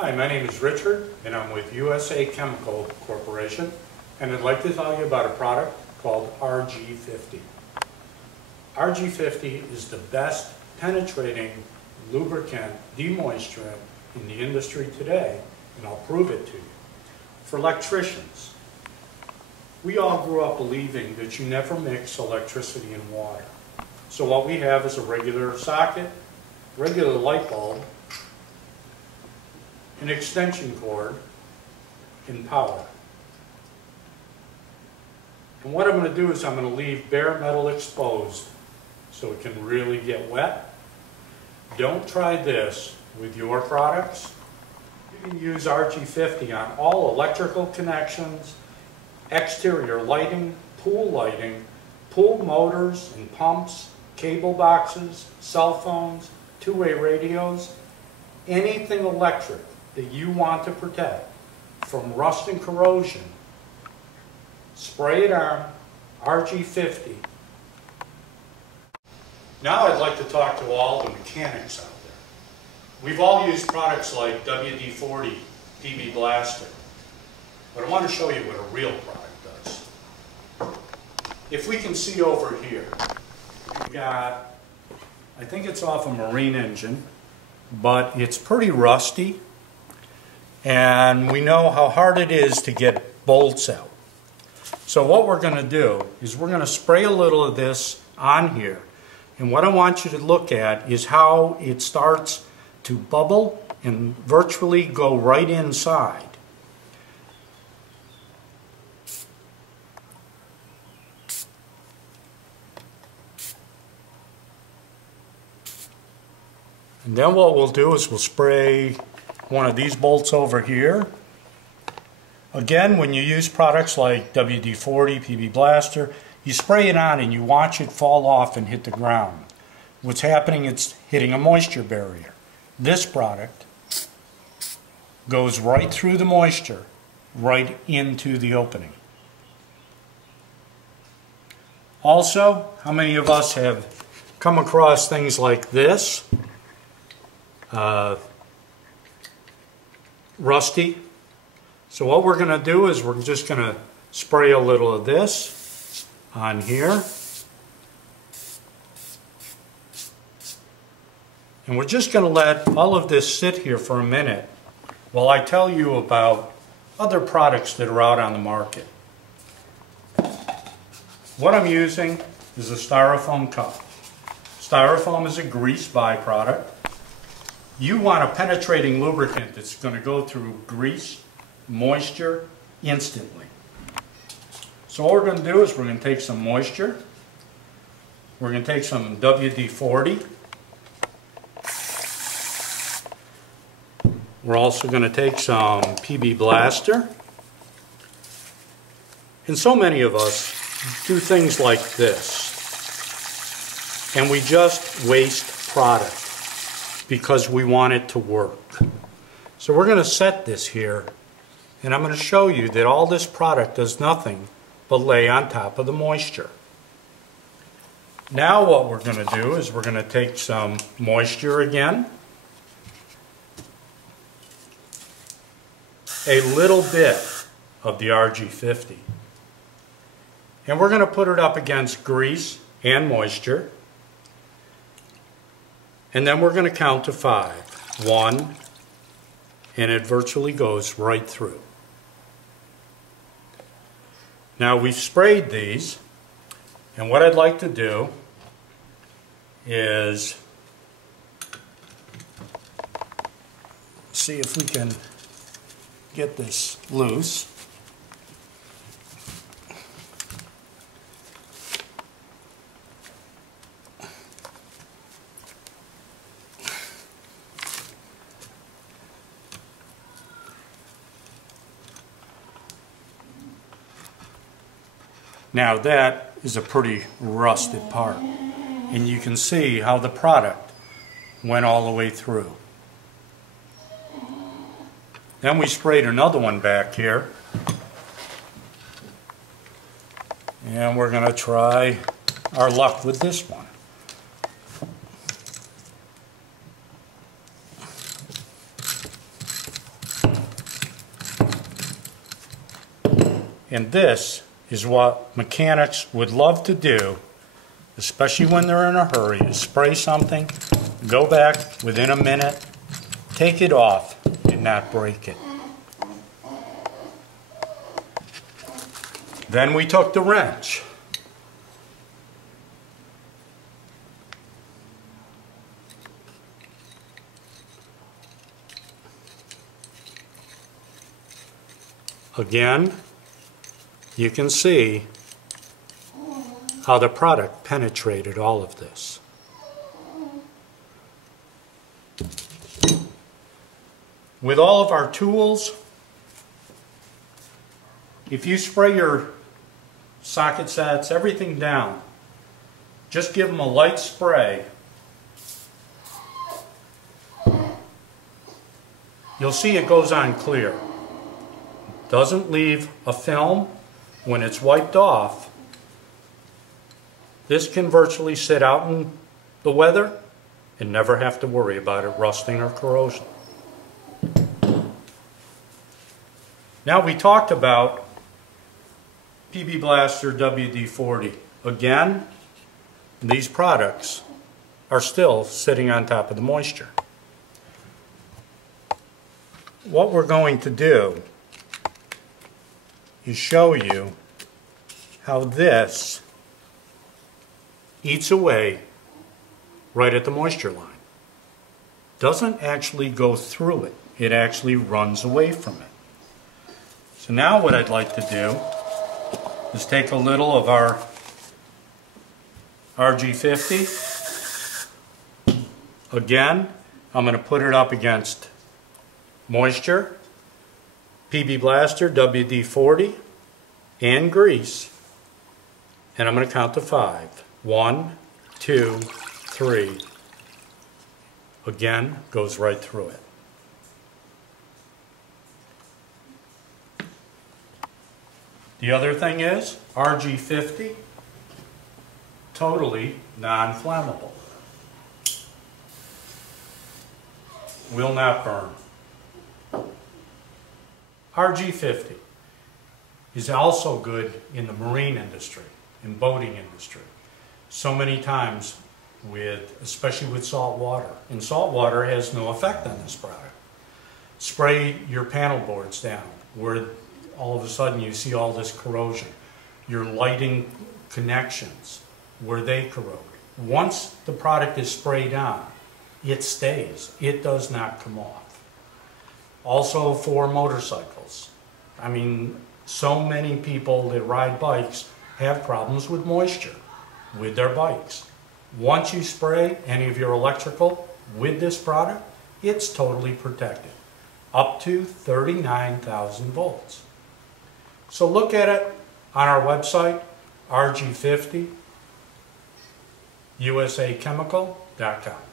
Hi, my name is Richard, and I'm with USA Chemical Corporation, and I'd like to tell you about a product called RG50. RG50 is the best penetrating lubricant demoisturizant in the industry today, and I'll prove it to you. For electricians, we all grew up believing that you never mix electricity and water. So what we have is a regular socket, regular light bulb, an extension cord, and power. And what I'm going to do is I'm going to leave bare metal exposed so it can really get wet. Don't try this with your products. You can use RG50 on all electrical connections, exterior lighting, pool motors and pumps, cable boxes, cell phones, two-way radios, anything electric that you want to protect from rust and corrosion. Spray it on RG50. Now I'd like to talk to all the mechanics out there. We've all used products like WD-40, PB Blaster, but I want to show you what a real product does. If we can see over here, we've got, I think it's off a marine engine, but it's pretty rusty, and we know how hard it is to get bolts out. So what we're going to do is we're going to spray a little of this on here, and what I want you to look at is how it starts to bubble and virtually go right inside. And then what we'll do is we'll spray one of these bolts over here. Again, when you use products like WD-40, PB Blaster, you spray it on and you watch it fall off and hit the ground. What's happening, it's hitting a moisture barrier. This product goes right through the moisture, right into the opening. Also, how many of us have come across things like this? Rusty. So what we're going to do is we're just going to spray a little of this on here. And we're just going to let all of this sit here for a minute while I tell you about other products that are out on the market. What I'm using is a styrofoam cup. Styrofoam is a grease byproduct. You want a penetrating lubricant that's going to go through grease, moisture instantly. So what we're going to do is we're going to take some moisture. We're going to take some WD-40. We're also going to take some PB Blaster. And so many of us do things like this. And we just waste product because we want it to work. So we're going to set this here, and I'm going to show you that all this product does nothing but lay on top of the moisture. Now what we're going to do is we're going to take some moisture again, a little bit of the RG50, and we're going to put it up against grease and moisture. And then we're going to count to 5. 1, and it virtually goes right through. Now we've sprayed these, and what I'd like to do is see if we can get this loose. Now that is a pretty rusted part, and you can see how the product went all the way through. Then we sprayed another one back here, and we're going to try our luck with this one. And this is what mechanics would love to do, especially when they're in a hurry, is spray something, go back within a minute, take it off, and not break it. Then we took the wrench. Again, you can see how the product penetrated all of this. With all of our tools, if you spray your socket sets, everything down, just give them a light spray. You'll see it goes on clear. Doesn't leave a film when it's wiped off. This can virtually sit out in the weather and never have to worry about it rusting or corrosion. Now we talked about PB Blaster WD-40. Again, these products are still sitting on top of the moisture. What we're going to do is show you how this eats away right at the moisture line. Doesn't actually go through it. It actually runs away from it. So now what I'd like to do is take a little of our RG50. Again, I'm going to put it up against moisture, PB Blaster, WD-40, and grease. And I'm going to count to 5. 1, 2, 3. Again, goes right through it. The other thing is, RG50, totally non-flammable. Will not burn. RG50 is also good in the marine industry, in boating industry. So many times, especially with salt water. And salt water has no effect on this product. Spray your panel boards down where all of a sudden you see all this corrosion. Your lighting connections where they corrode. Once the product is sprayed on, it stays. It does not come off. Also for motorcycles. I mean, so many people that ride bikes have problems with moisture with their bikes. Once you spray any of your electrical with this product, it's totally protected. Up to 39,000 volts. So look at it on our website, RG50, usachemical.com.